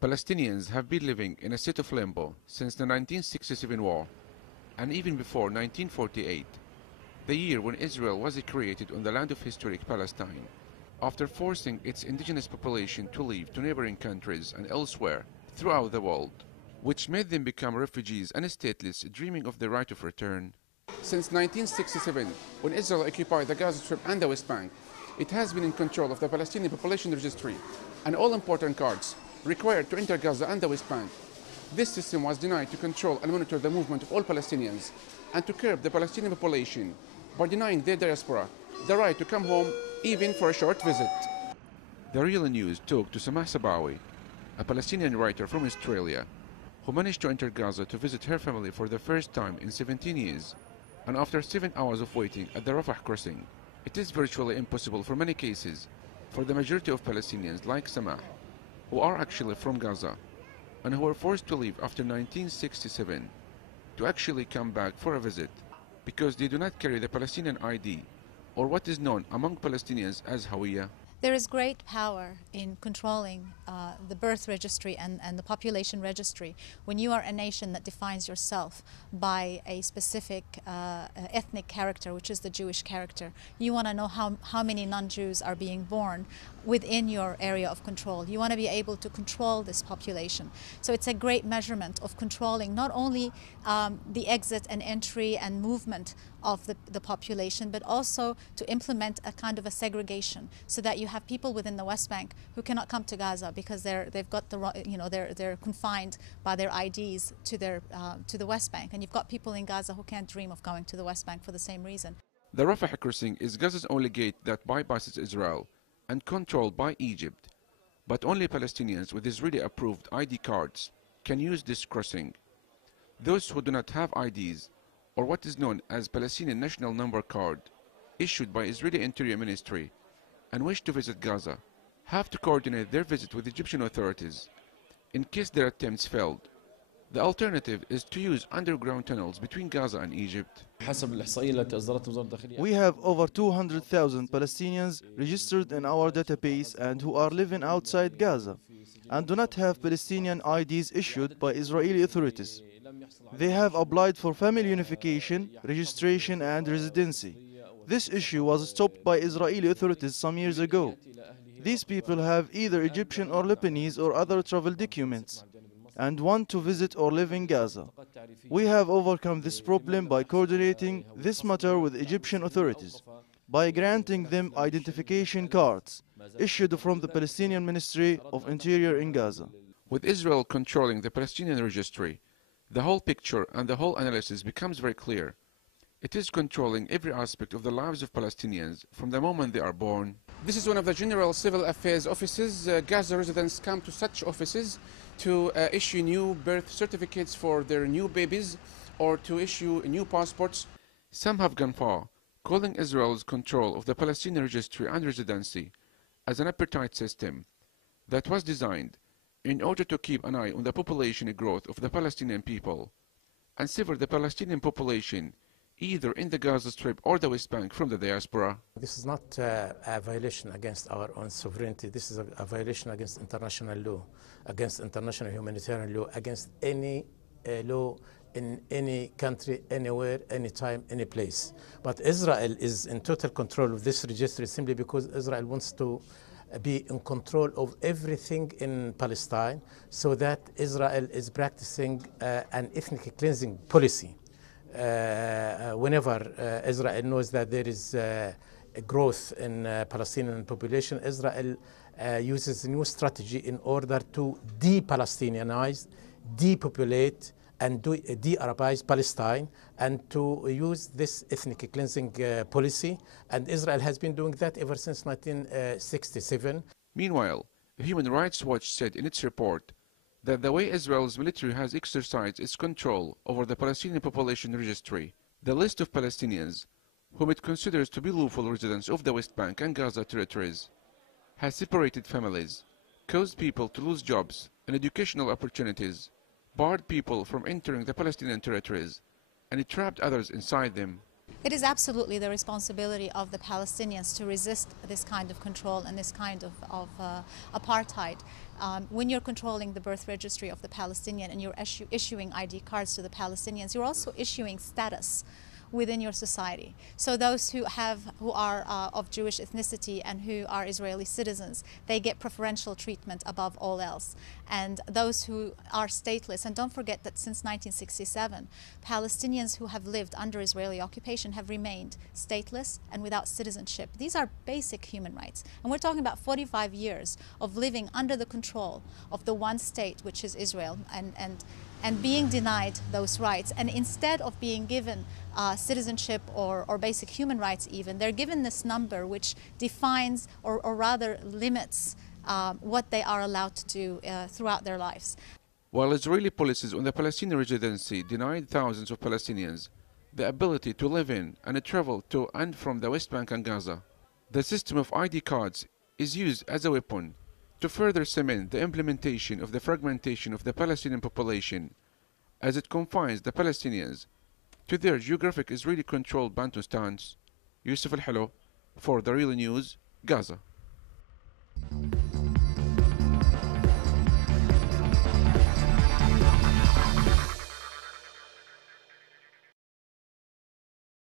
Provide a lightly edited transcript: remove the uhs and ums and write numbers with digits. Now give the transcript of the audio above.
Palestinians have been living in a state of limbo since the 1967 war, and even before 1948, the year when Israel was created on the land of historic Palestine, after forcing its indigenous population to leave to neighboring countries and elsewhere throughout the world, which made them become refugees and stateless, dreaming of the right of return. Since 1967, when Israel occupied the Gaza Strip and the West Bank, it has been in control of the Palestinian Population Registry and all important cards required to enter Gaza and the West Bank. This system was denied to control and monitor the movement of all Palestinians and to curb the Palestinian population by denying their diaspora the right to come home even for a short visit. The Real News talked to Samah Sabawi, a Palestinian writer from Australia, who managed to enter Gaza to visit her family for the first time in 17 years. And after 7 hours of waiting at the Rafah crossing, it is virtually impossible for many cases for the majority of Palestinians like Samah, who are actually from Gaza and who were forced to leave after 1967, to actually come back for a visit because they do not carry the Palestinian ID or what is known among Palestinians as Hawiyya. There is great power in controlling the birth registry and the population registry when you are a nation that defines yourself by a specific ethnic character, which is the Jewish character. You want to know how many non-Jews are being born within your area of control. You want to be able to control this population. So it's a great measurement of controlling not only the exit and entry and movement of the population, but also to implement a kind of a segregation so that you have people within the West Bank who cannot come to Gaza because they've got they're confined by their IDs to the West Bank, and you've got people in Gaza who can't dream of going to the West Bank for the same reason. The Rafah crossing is Gaza's only gate that bypasses Israel and controlled by Egypt, but only Palestinians with Israeli approved ID cards can use this crossing. Those who do not have IDs or what is known as Palestinian National Number Card issued by Israeli Interior Ministry and wish to visit Gaza have to coordinate their visit with Egyptian authorities in case their attempts failed. The alternative is to use underground tunnels between Gaza and Egypt. We have over 200,000 Palestinians registered in our database and who are living outside Gaza and do not have Palestinian IDs issued by Israeli authorities. They have applied for family unification, registration and residency. This issue was stopped by Israeli authorities some years ago. These people have either Egyptian or Lebanese or other travel documents and want to visit or live in Gaza. We have overcome this problem by coordinating this matter with Egyptian authorities, by granting them identification cards issued from the Palestinian Ministry of Interior in Gaza. With Israel controlling the Palestinian registry, the whole picture and the whole analysis becomes very clear. It is controlling every aspect of the lives of Palestinians from the moment they are born. This is one of the General Civil Affairs offices. Gaza residents come to such offices to issue new birth certificates for their new babies or to issue new passports. Some have gone far, calling Israel's control of the Palestinian registry and residency as an apartheid system that was designed in order to keep an eye on the population growth of the Palestinian people and sever the Palestinian population either in the Gaza Strip or the West Bank from the diaspora. This is not a violation against our own sovereignty. This is a violation against international law, against international humanitarian law, against any law in any country, anywhere, anytime, any place. But Israel is in total control of this registry simply because Israel wants to be in control of everything in Palestine, so that Israel is practicing an ethnic cleansing policy. Whenever Israel knows that there is a growth in Palestinian population, Israel uses a new strategy in order to de-Palestinianize, depopulate, and de-Arabize Palestine, and to use this ethnic cleansing policy. And Israel has been doing that ever since 1967. Meanwhile, Human Rights Watch said in its report that the way Israel's military has exercised its control over the Palestinian population registry, the list of Palestinians, whom it considers to be lawful residents of the West Bank and Gaza territories, has separated families, caused people to lose jobs and educational opportunities, barred people from entering the Palestinian territories, and it trapped others inside them. It is absolutely the responsibility of the Palestinians to resist this kind of control and this kind of apartheid. When you're controlling the birth registry of the Palestinian and you're issuing ID cards to the Palestinians, you're also issuing status within your society. So those who are of Jewish ethnicity and who are Israeli citizens, they get preferential treatment above all else. And those who are stateless, and don't forget that since 1967, Palestinians who have lived under Israeli occupation have remained stateless and without citizenship. These are basic human rights. And we're talking about 45 years of living under the control of the one state, which is Israel, and being denied those rights. And instead of being given citizenship or basic human rights even, they're given this number which defines or rather limits what they are allowed to do throughout their lives. While Israeli policies on the Palestinian residency denied thousands of Palestinians the ability to live in and travel to and from the West Bank and Gaza, the system of ID cards is used as a weapon to further cement the implementation of the fragmentation of the Palestinian population, as it confines the Palestinians to their geographic Israeli-controlled Bantustans. Yusuf Al-Halo for The Real News, Gaza.